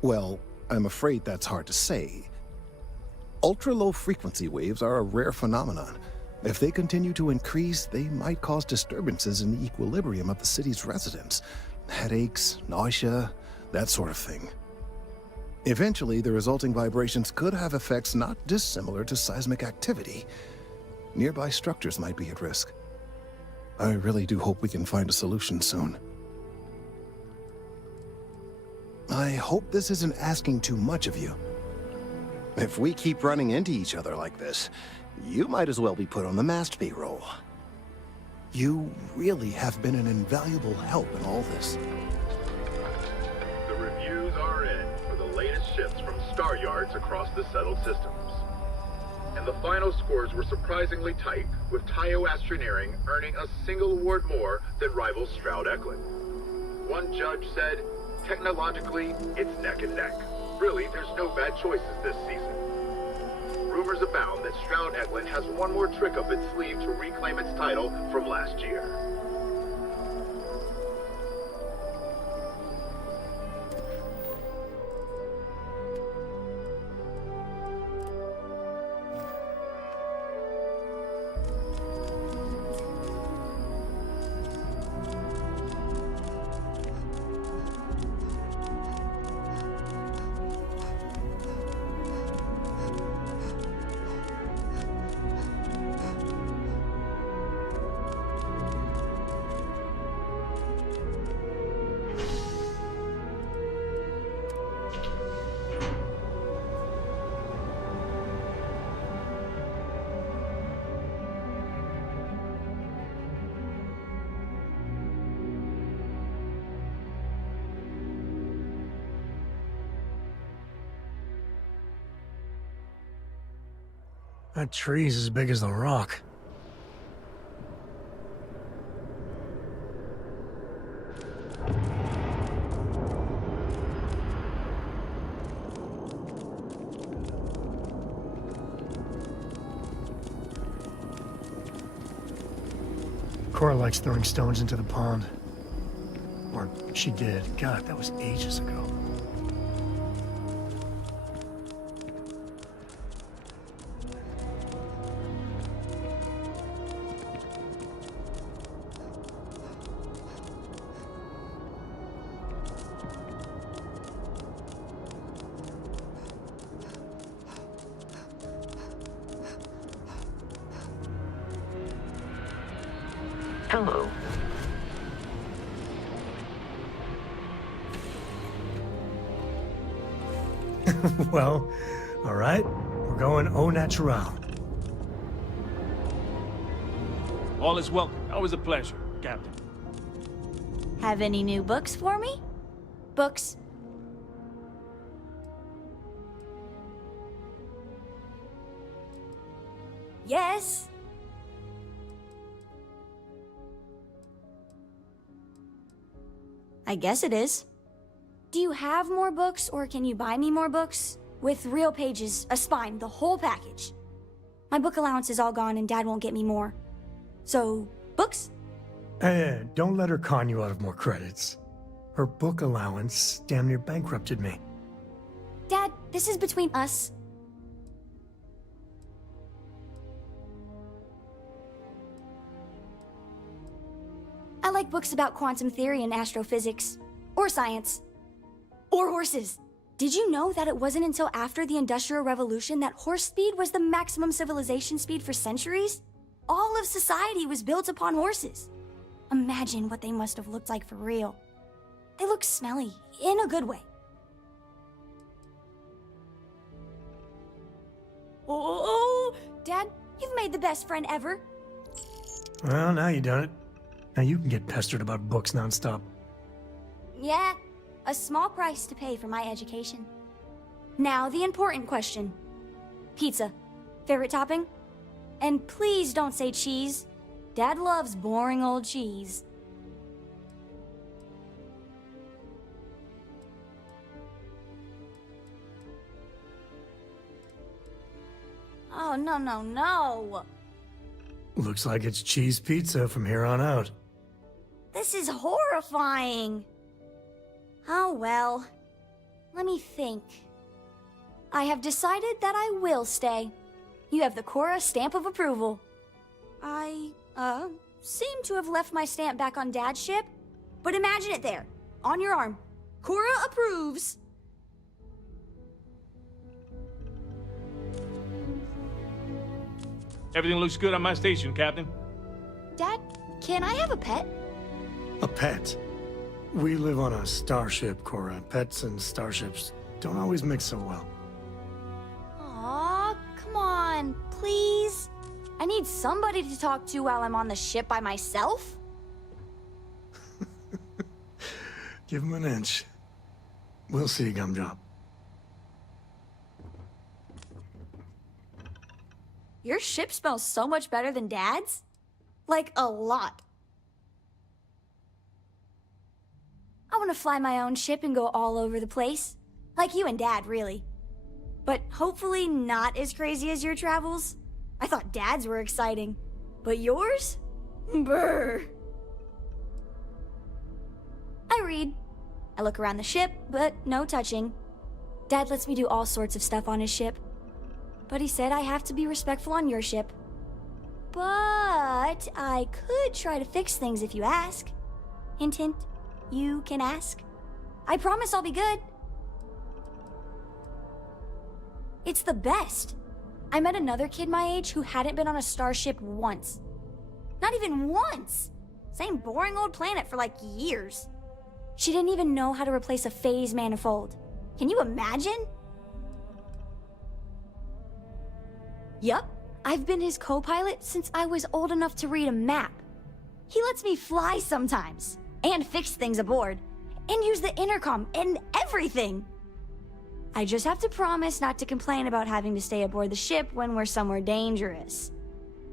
Well, I'm afraid that's hard to say. Ultra-low frequency waves are a rare phenomenon. If they continue to increase, they might cause disturbances in the equilibrium of the city's residents. Headaches, nausea, that sort of thing. Eventually, the resulting vibrations could have effects not dissimilar to seismic activity. Nearby structures might be at risk. I really do hope we can find a solution soon. I hope this isn't asking too much of you. If we keep running into each other like this, you might as well be put on the mast payroll. You really have been an invaluable help in all this. The reviews are in for the latest ships from star yards across the settled systems. And the final scores were surprisingly tight, with Tayo Astroneering earning a single award more than rival Stroud-Eklund. One judge said, technologically, it's neck and neck. Really, there's no bad choices this season. Rumors abound that Stroud-Eklund has one more trick up its sleeve to reclaim its title from last year. That tree's as big as the rock. Cora likes throwing stones into the pond. Or she did. God, that was ages ago. Hello. Well, all right. We're going au natural. All is welcome. Always a pleasure, Captain. Have any new books for me? Books? Yes. I guess it is. Do you have more books, or can you buy me more books? With real pages, a spine, the whole package. My book allowance is all gone and Dad won't get me more. So, books? Don't let her con you out of more credits. Her book allowance damn near bankrupted me. Dad, this is between us. I like books about quantum theory and astrophysics. Or science. Or horses. Did you know that it wasn't until after the Industrial Revolution that horse speed was the maximum civilization speed for centuries? All of society was built upon horses. Imagine what they must have looked like for real. They look smelly, in a good way. Oh, Dad, you've made the best friend ever. Well, now you done it. Now you can get pestered about books nonstop. Yeah, a small price to pay for my education. Now the important question. Pizza. Favorite topping? And please don't say cheese. Dad loves boring old cheese. Oh, no, no, no. Looks like it's cheese pizza from here on out. This is horrifying. Oh well. Let me think. I have decided that I will stay. You have the Cora stamp of approval. I, seem to have left my stamp back on Dad's ship, but imagine it there, on your arm. Cora approves. Everything looks good on my station, Captain. Dad, can I have a pet? A pet? We live on a starship, Cora. Pets and starships don't always mix so well. Aw, come on, please. I need somebody to talk to while I'm on the ship by myself. Give him an inch. We'll see, Gumdrop. Your ship smells so much better than Dad's. Like, a lot. I want to fly my own ship and go all over the place. Like you and Dad, really. But hopefully not as crazy as your travels. I thought Dad's were exciting. But yours? Brr. I read. I look around the ship, but no touching. Dad lets me do all sorts of stuff on his ship. But he said I have to be respectful on your ship. But I could try to fix things if you ask. Hint, hint. You can ask. I promise I'll be good. It's the best. I met another kid my age who hadn't been on a starship once. Not even once. Same boring old planet for like years. She didn't even know how to replace a phase manifold. Can you imagine? Yup, I've been his co-pilot since I was old enough to read a map. He lets me fly sometimes, and fix things aboard, and use the intercom and everything. I just have to promise not to complain about having to stay aboard the ship when we're somewhere dangerous.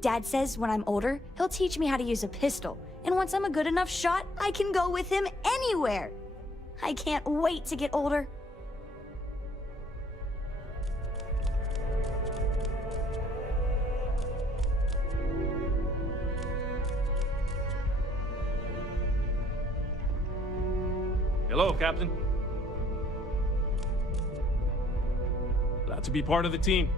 Dad says when I'm older, he'll teach me how to use a pistol, and once I'm a good enough shot, I can go with him anywhere. I can't wait to get older. Hello, Captain. Glad to be part of the team.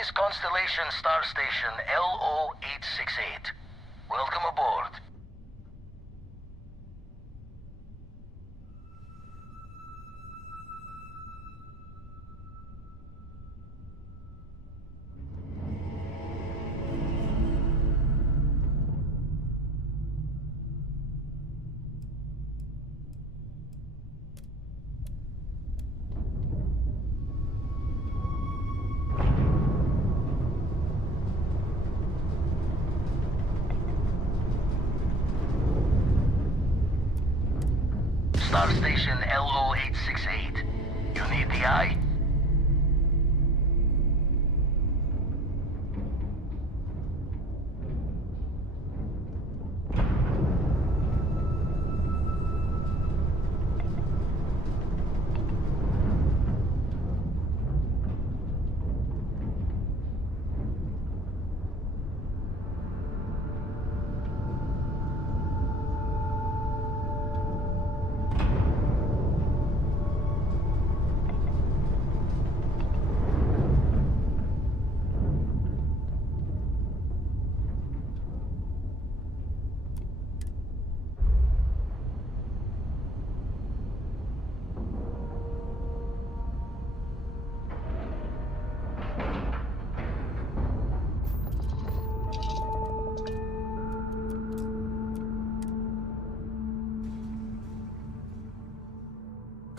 is Constellation Star Station LO-868. Welcome aboard. Star Station LO-868. You need the eye?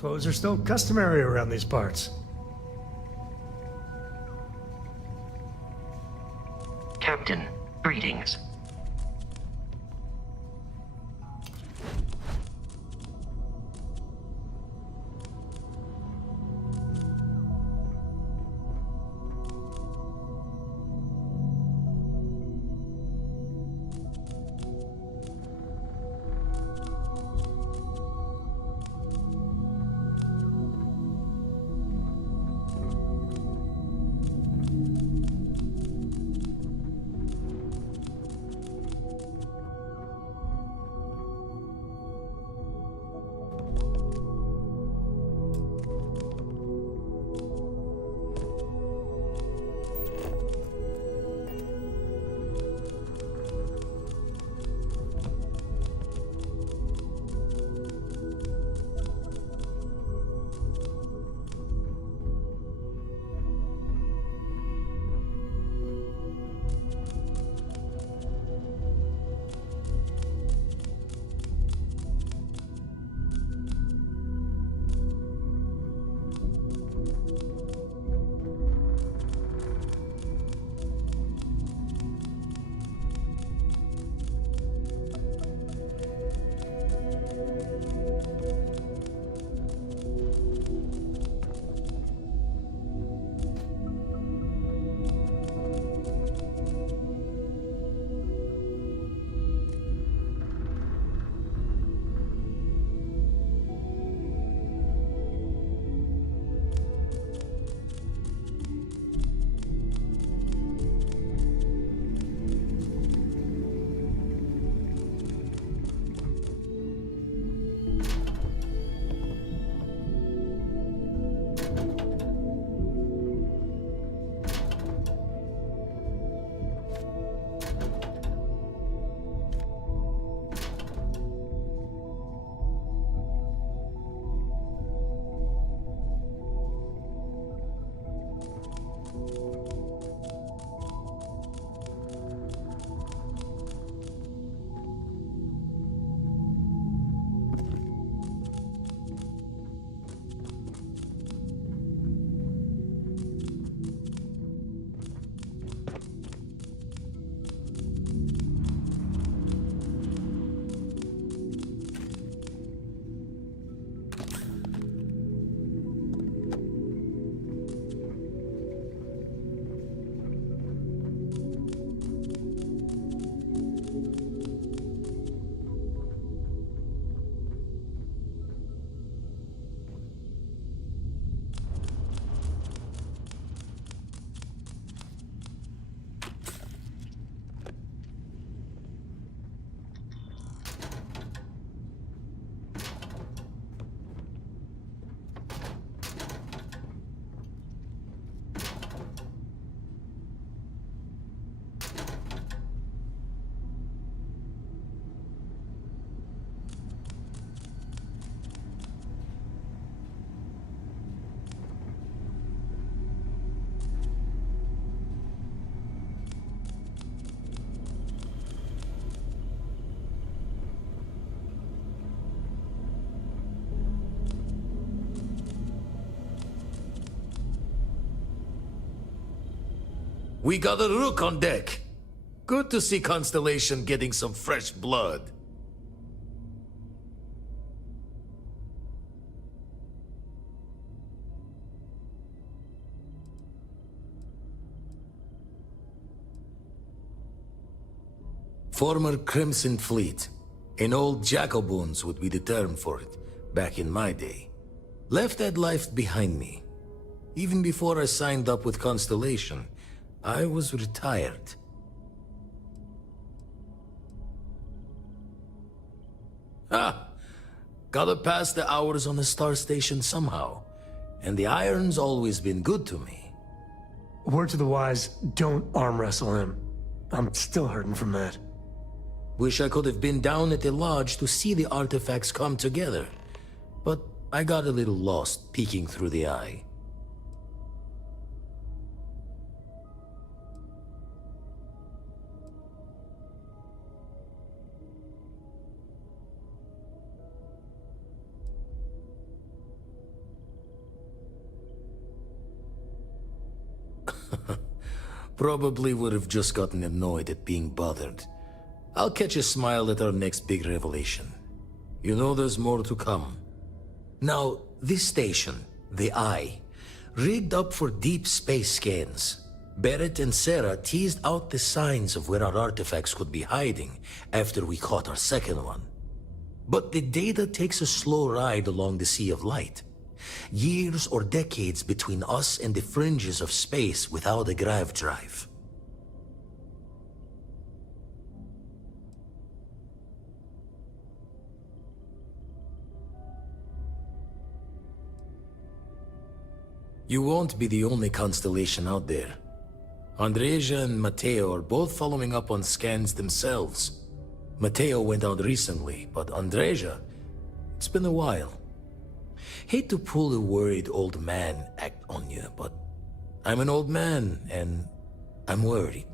Clothes are still customary around these parts. Captain, greetings. We got a rook on deck. Good to see Constellation getting some fresh blood. Former Crimson Fleet. An old Jacoboons would be the term for it, back in my day. Left that life behind me. Even before I signed up with Constellation, I was retired. Gotta pass the hours on the Star Station somehow. And the Iron's always been good to me. Word to the wise, don't arm wrestle him. I'm still hurting from that. Wish I could have been down at the lodge to see the artifacts come together. But I got a little lost peeking through the eye. Probably would have just gotten annoyed at being bothered. I'll catch a smile at our next big revelation. You know there's more to come. Now, this station, the Eye, rigged up for deep space scans. Barrett and Sarah teased out the signs of where our artifacts could be hiding after we caught our second one. But the data takes a slow ride along the Sea of Light. Years or decades between us and the fringes of space without a grav drive. You won't be the only constellation out there. Andreja and Matteo are both following up on scans themselves. Matteo went out recently, but Andreja, it's been a while. Hate to pull a worried old man act on you, but I'm an old man, and I'm worried.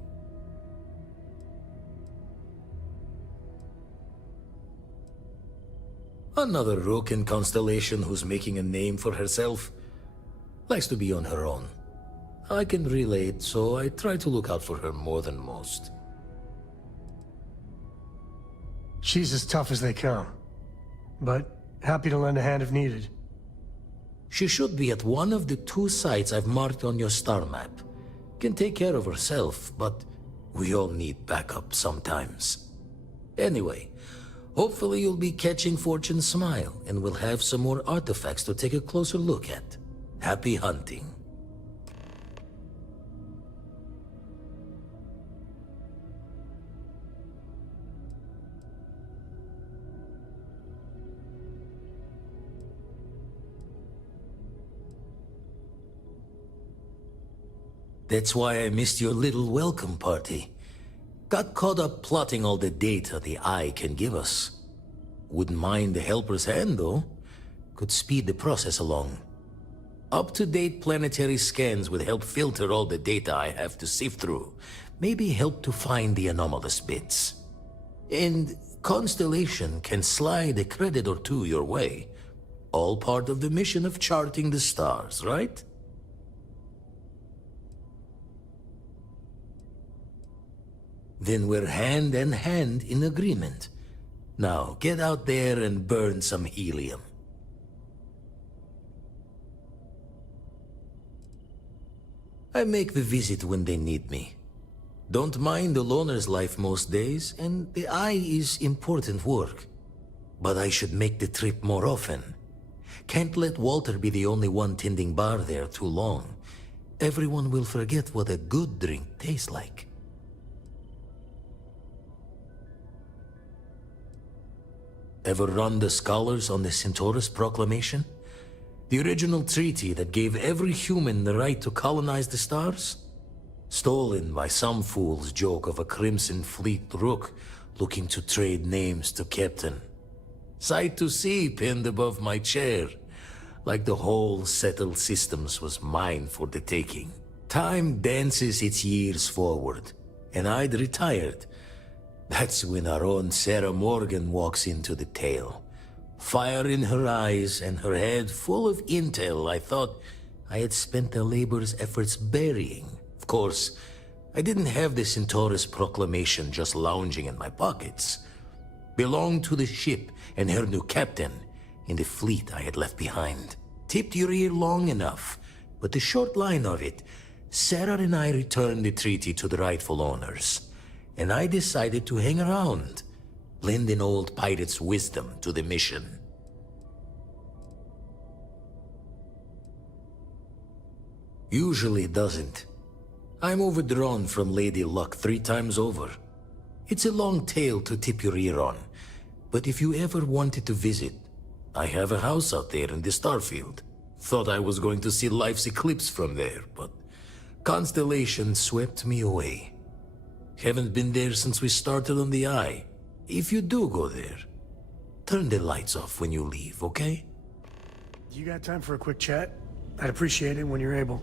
Another rook in Constellation who's making a name for herself. Likes to be on her own. I can relate, so I try to look out for her more than most. She's as tough as they come, but happy to lend a hand if needed. She should be at one of the 2 sites I've marked on your star map. Can take care of herself, but we all need backup sometimes. Anyway, hopefully you'll be catching Fortune's smile, and we'll have some more artifacts to take a closer look at. Happy hunting. That's why I missed your little welcome party. Got caught up plotting all the data the Eye can give us. Wouldn't mind a helper's hand, though. Could speed the process along. Up-to-date planetary scans would help filter all the data I have to sift through. Maybe help to find the anomalous bits. And Constellation can slide a credit or 2 your way. All part of the mission of charting the stars, right? Then we're hand in hand in agreement. Now, get out there and burn some helium. I make the visit when they need me. Don't mind the loner's life most days, and the Eye is important work. But I should make the trip more often. Can't let Walter be the only one tending bar there too long. Everyone will forget what a good drink tastes like. Ever run the scholars on the Centaurus Proclamation? The original treaty that gave every human the right to colonize the stars? Stolen by some fool's joke of a Crimson Fleet rook looking to trade names to Captain. Sight to see pinned above my chair, like the whole settled systems was mine for the taking. Time dances its years forward, and I'd retired. That's when our own Sarah Morgan walks into the tale. Fire in her eyes and her head full of intel I thought I had spent the labor's efforts burying. Of course, I didn't have the Centaurus proclamation just lounging in my pockets. Belonged to the ship and her new captain in the fleet I had left behind. Tipped your ear long enough, but the short line of it, Sarah and I returned the treaty to the rightful owners, and I decided to hang around, lend an old pirate's wisdom to the mission. Usually it doesn't. I'm overdrawn from Lady Luck 3 times over. It's a long tale to tip your ear on, but if you ever wanted to visit, I have a house out there in the Starfield. Thought I was going to see life's eclipse from there, but constellation swept me away. Haven't been there since we started on the Eye. If you do go there, turn the lights off when you leave, okay? You got time for a quick chat? I'd appreciate it when you're able.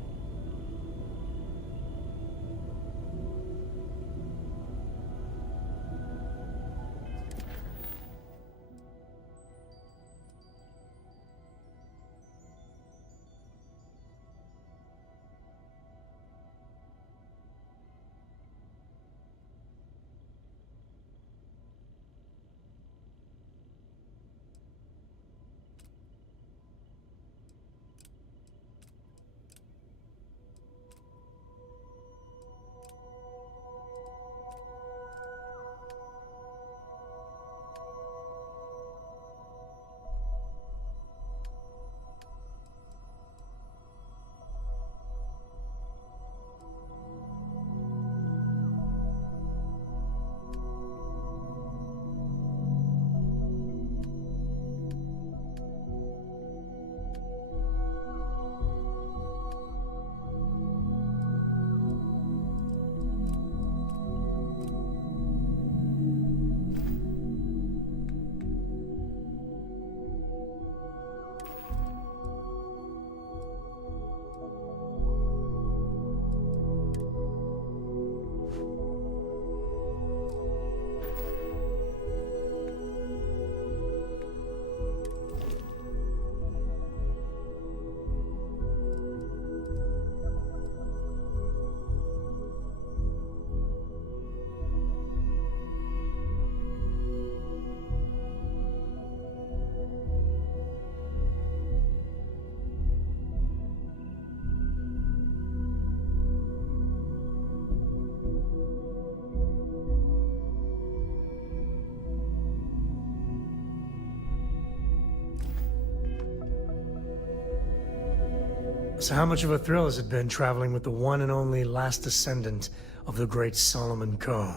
So how much of a thrill has it been traveling with the one and only last descendant of the great Solomon Coe?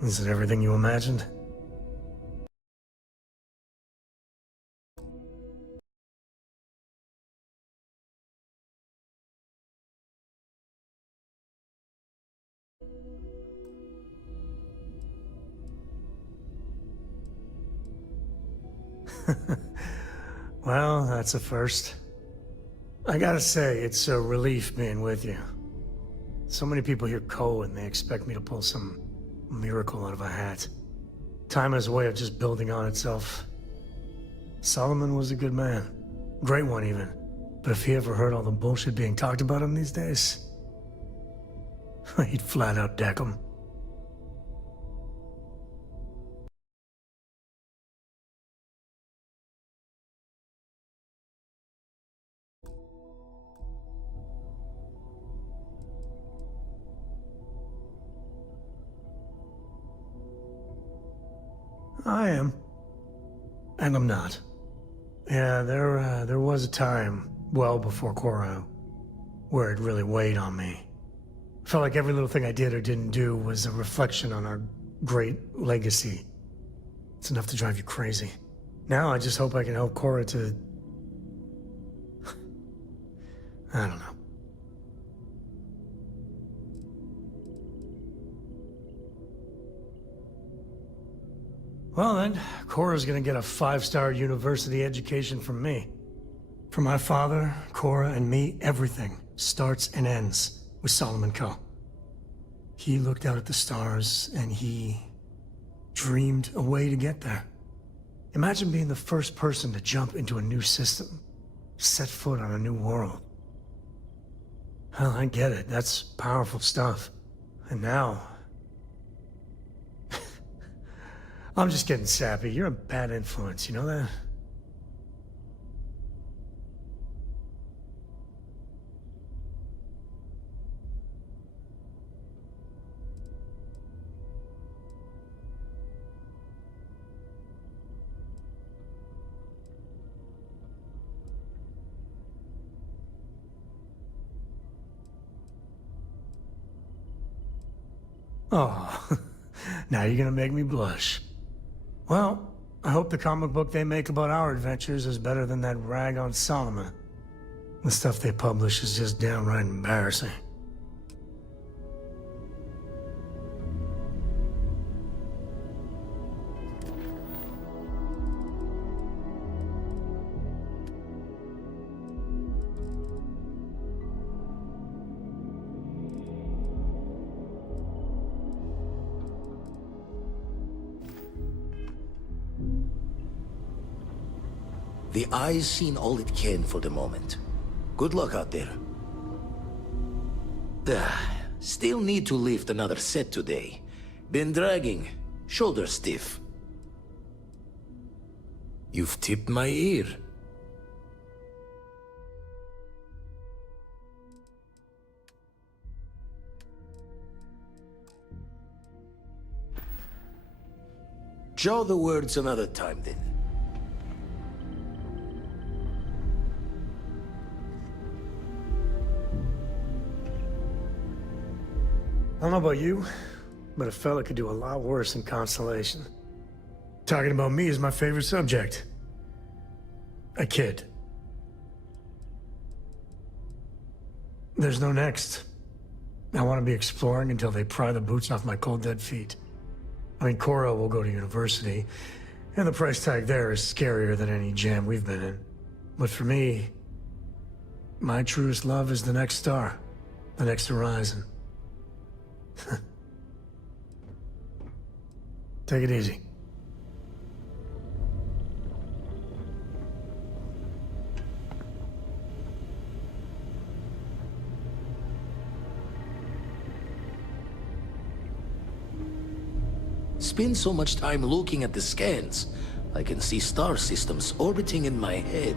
Is it everything you imagined? Well, that's a first. I gotta say, it's a relief being with you. So many people hear Coe and they expect me to pull some miracle out of a hat. Time has a way of just building on itself. Solomon was a good man. Great one, even. But if he ever heard all the bullshit being talked about him these days, he'd flat out deck him. I am. And I'm not. Yeah, there was a time, well before Cora, where it really weighed on me. Felt like every little thing I did or didn't do was a reflection on our great legacy. It's enough to drive you crazy. Now I just hope I can help Cora to... I don't know. Well then, Cora's gonna get a 5-star university education from me. For my father, Cora, and me, everything starts and ends with Solomon Coe. He looked out at the stars, and he dreamed a way to get there. Imagine being the first person to jump into a new system, set foot on a new world. Well, I get it. That's powerful stuff. And now... I'm just getting sappy. You're a bad influence, you know that? Oh, now you're gonna make me blush. Well, I hope the comic book they make about our adventures is better than that rag on Solomon. The stuff they publish is just downright embarrassing. The eye's seen all it can for the moment. Good luck out there. Still need to lift another set today. Been dragging. Shoulder stiff. You've tipped my ear. Jaw the words another time, then. I don't know about you, but a fella could do a lot worse in Constellation. Talking about me is my favorite subject. A kid. There's no next. I want to be exploring until they pry the boots off my cold dead feet. I mean, Cora will go to university, and the price tag there is scarier than any jam we've been in. But for me, my truest love is the next star, the next horizon. Take it easy. Spend so much time looking at the scans, I can see star systems orbiting in my head.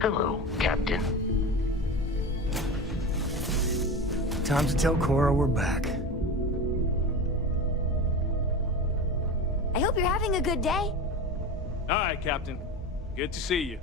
Hello, Captain. Time to tell Cora we're back. I hope you're having a good day. All right, Captain. Good to see you.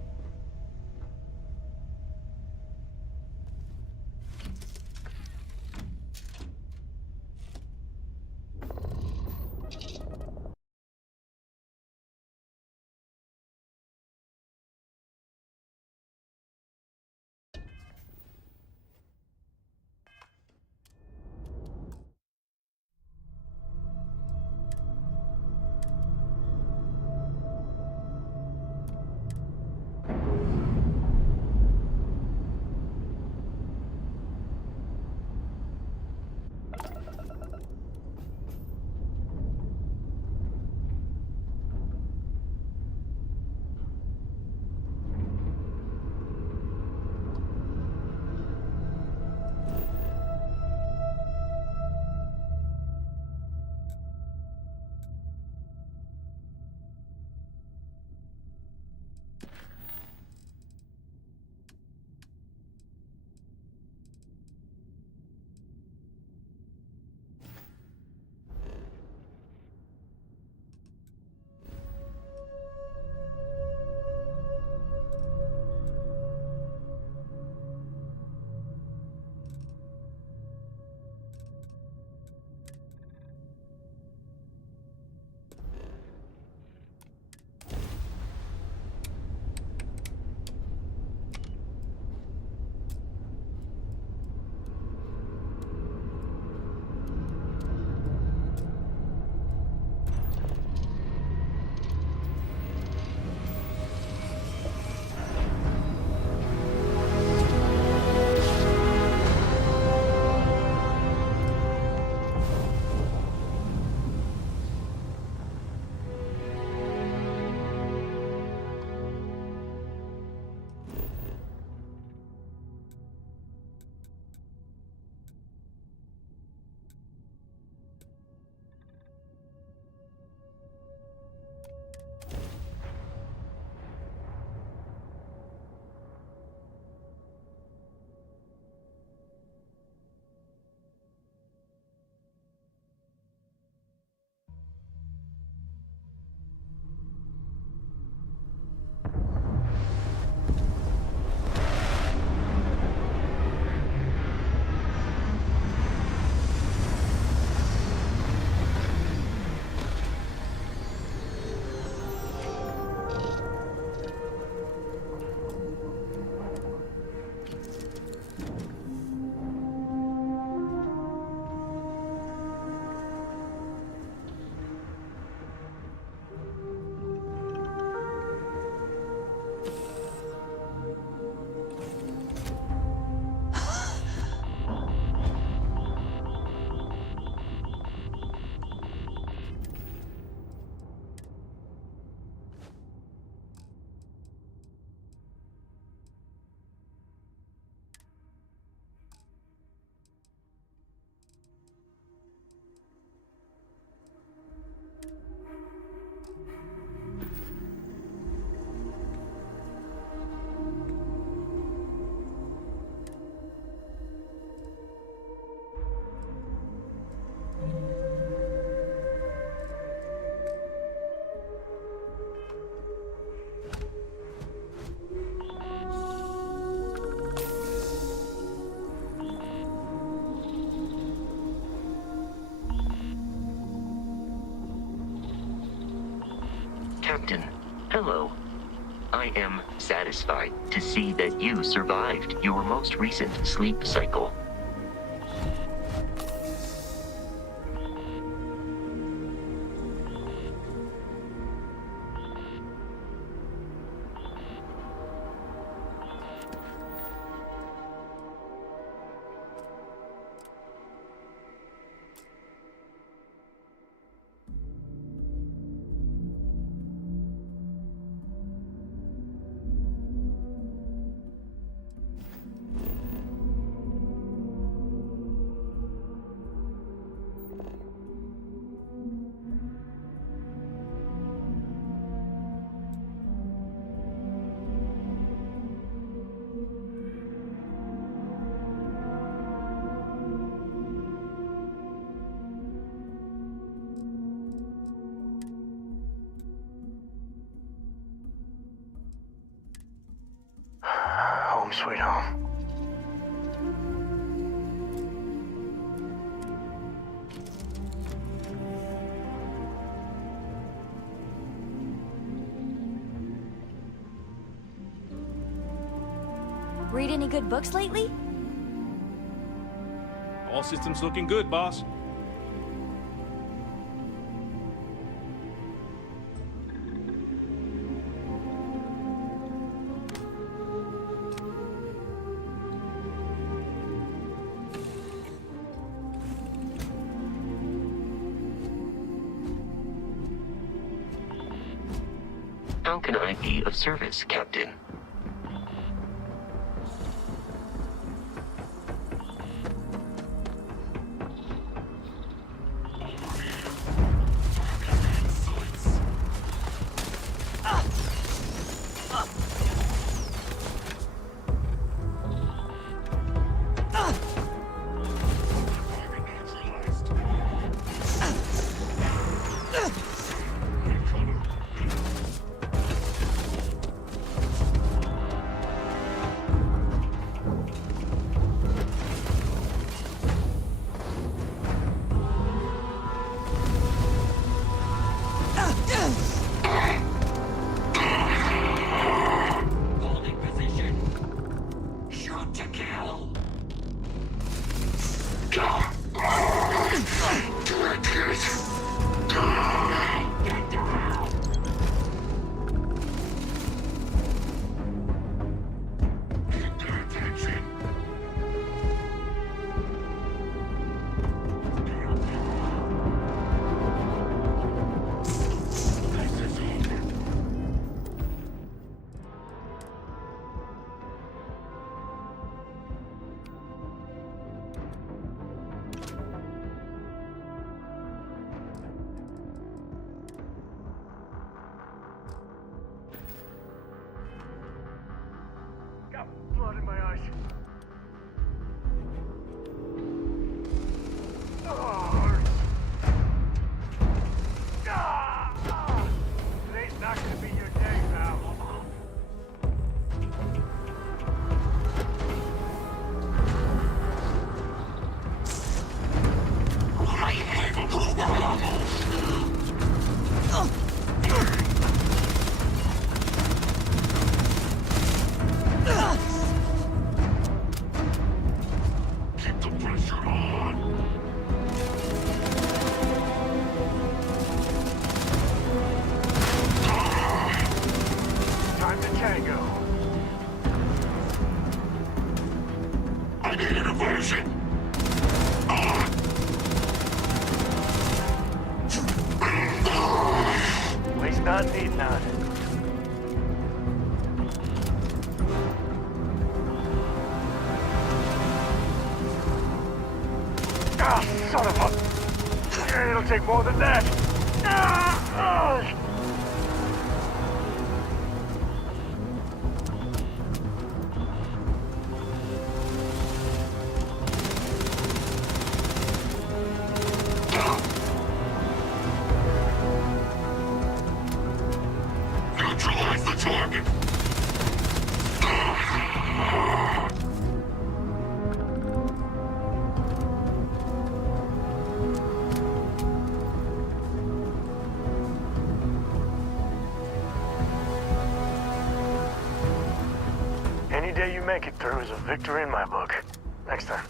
Captain, hello. I am satisfied to see that you survived your most recent sleep cycle. sweet home. Read any good books lately? All systems looking good, boss. How can I be of service, Captain? Blood in my eyes. Today's not gonna be your day, pal. Time to tango. I need an aversion. Waste not, need not. Ah, son of a... It'll take more than that. Neutralize the target. Any day you make it through is a victory in my book. Next time.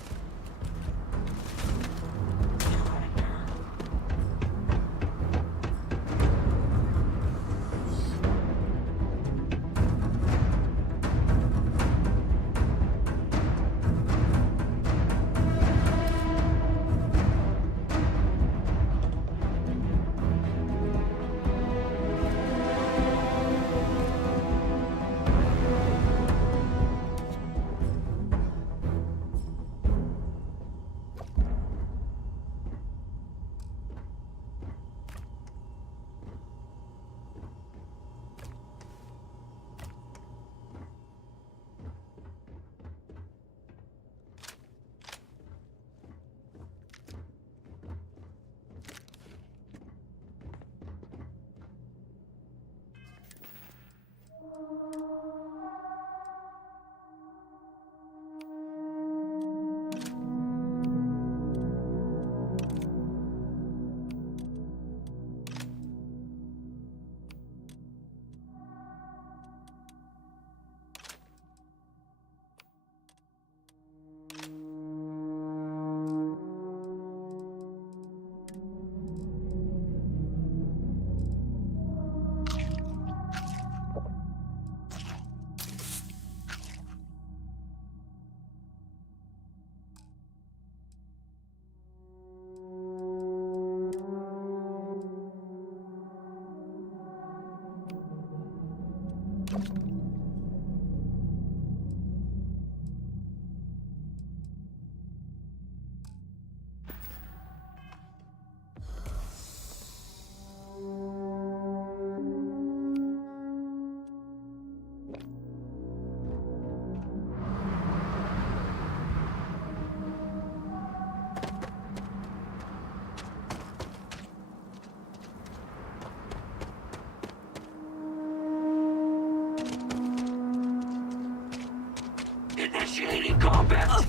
Initiating combat.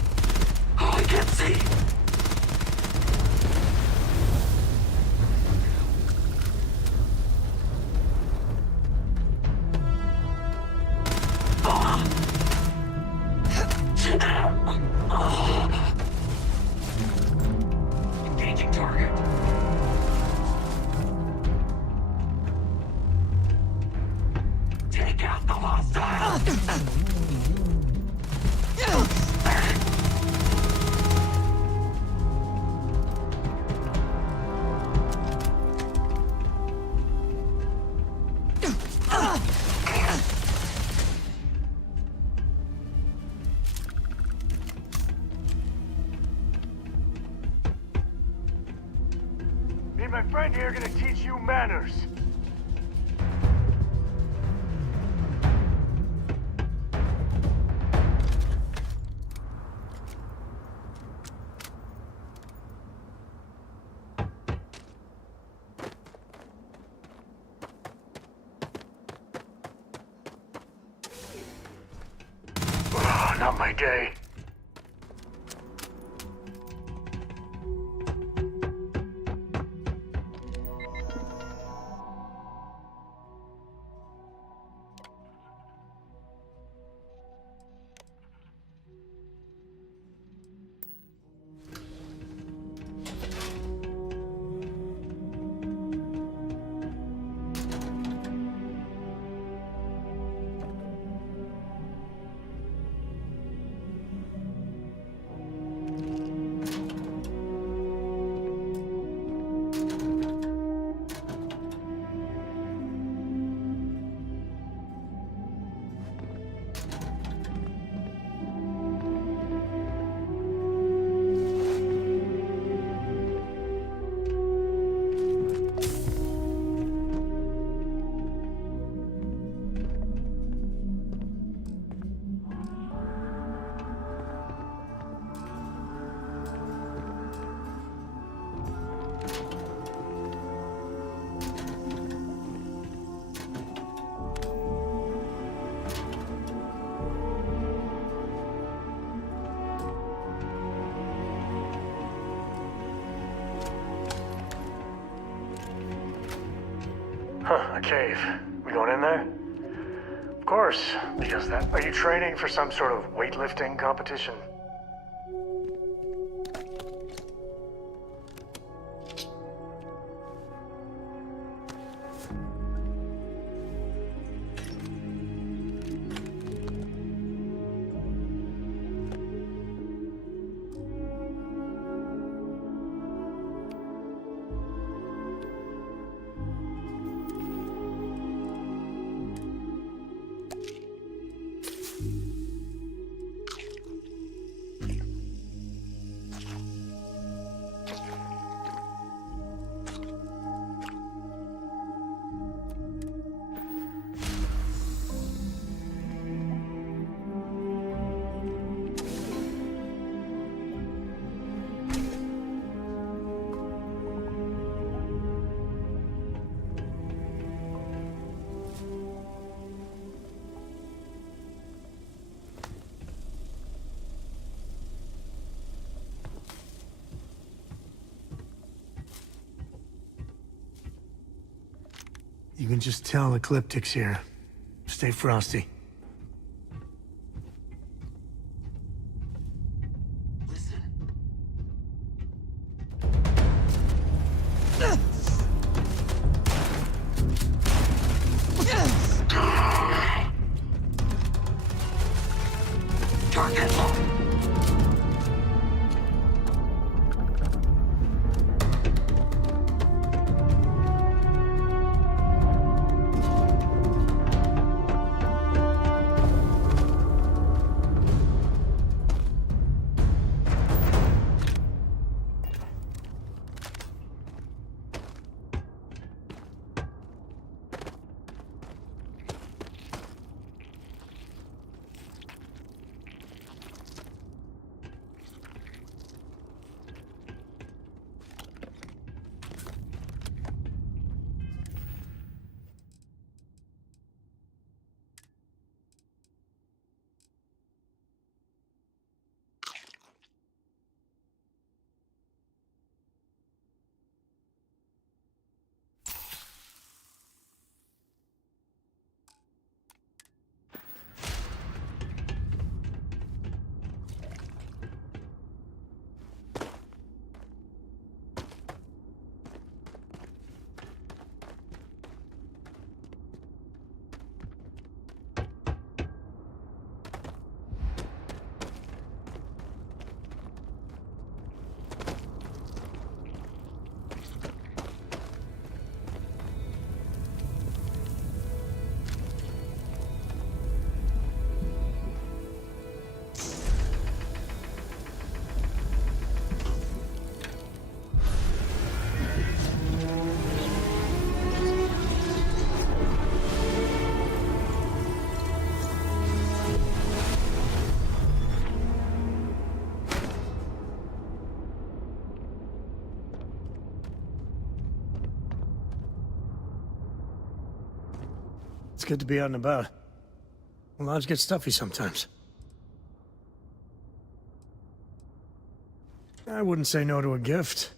I can see. Engaging target. Take out the hostile. Me and my friend here are gonna teach you manners. Not my day. A cave. We going in there? Of course, because that... Are you training for some sort of weightlifting competition? You can just tell Ecliptic's here. Stay frosty. Target locked. good to be out and about. Lives get stuffy sometimes. I wouldn't say no to a gift.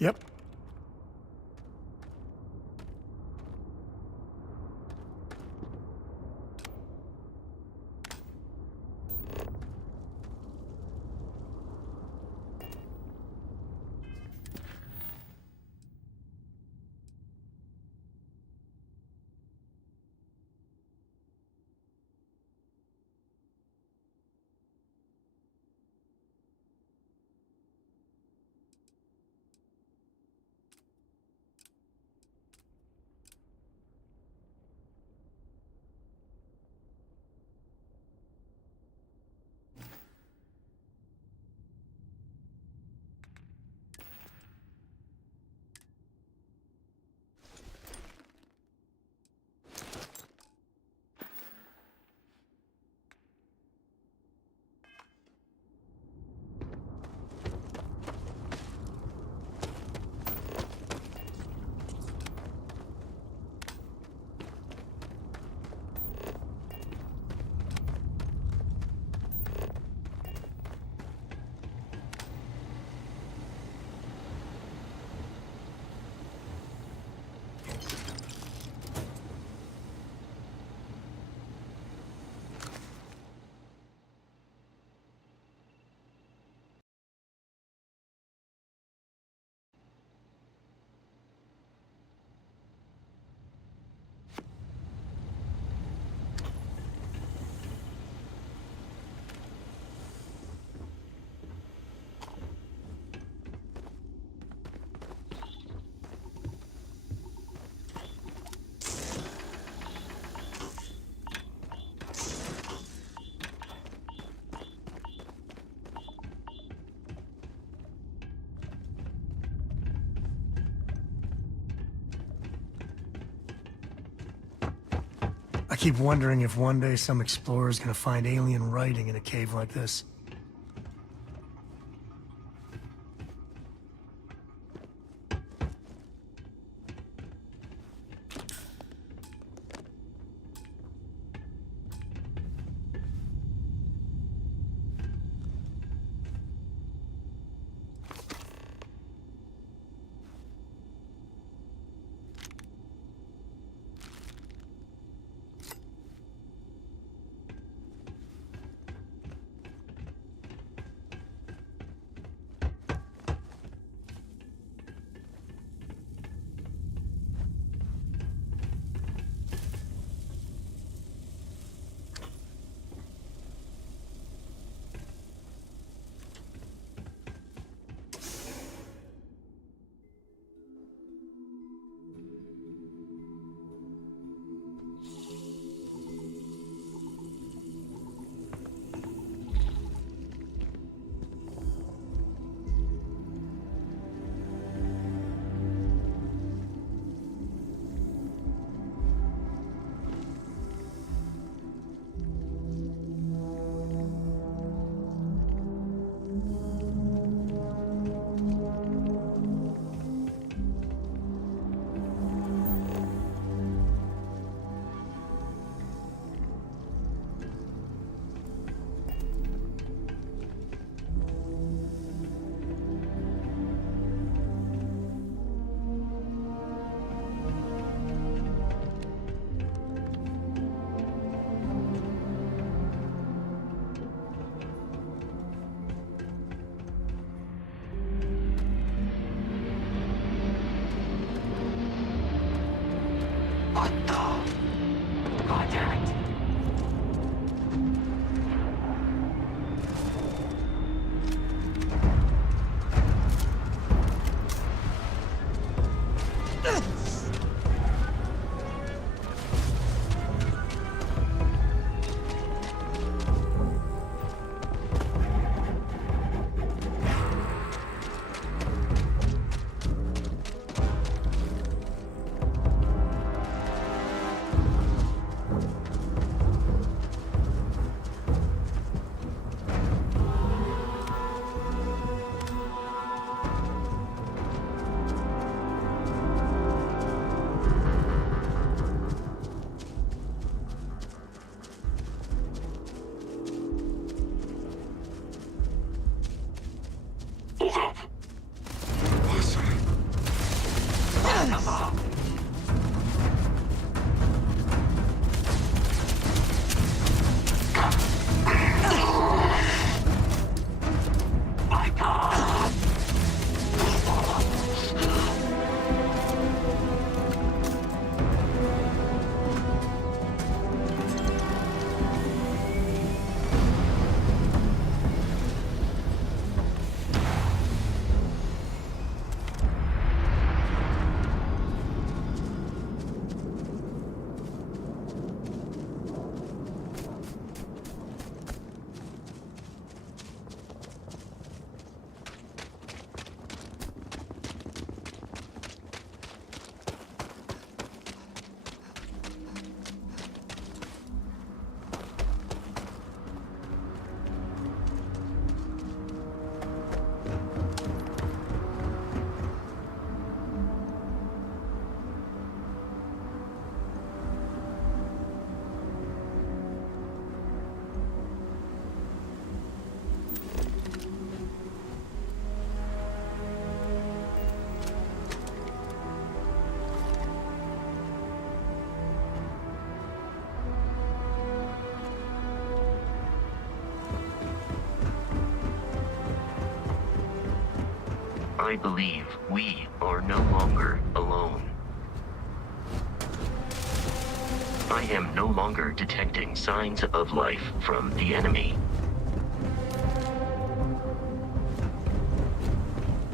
Yep. I keep wondering if one day some explorer's gonna find alien writing in a cave like this. I believe we are no longer alone. I am no longer detecting signs of life from the enemy.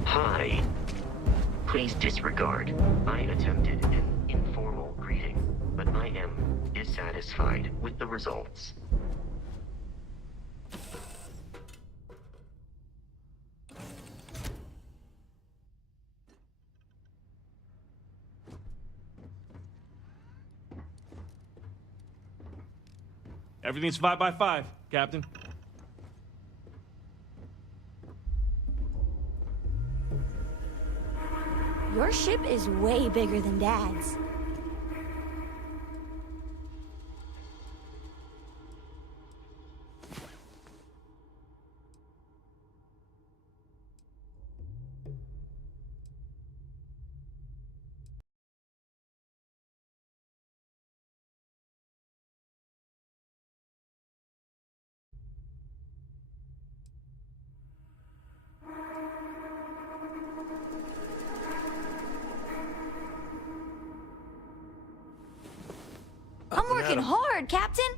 Hi. Please disregard. I attempted an informal greeting, but I am dissatisfied with the results. Everything's 5 by 5, Captain. Your ship is way bigger than Dad's. I'm working hard, Captain.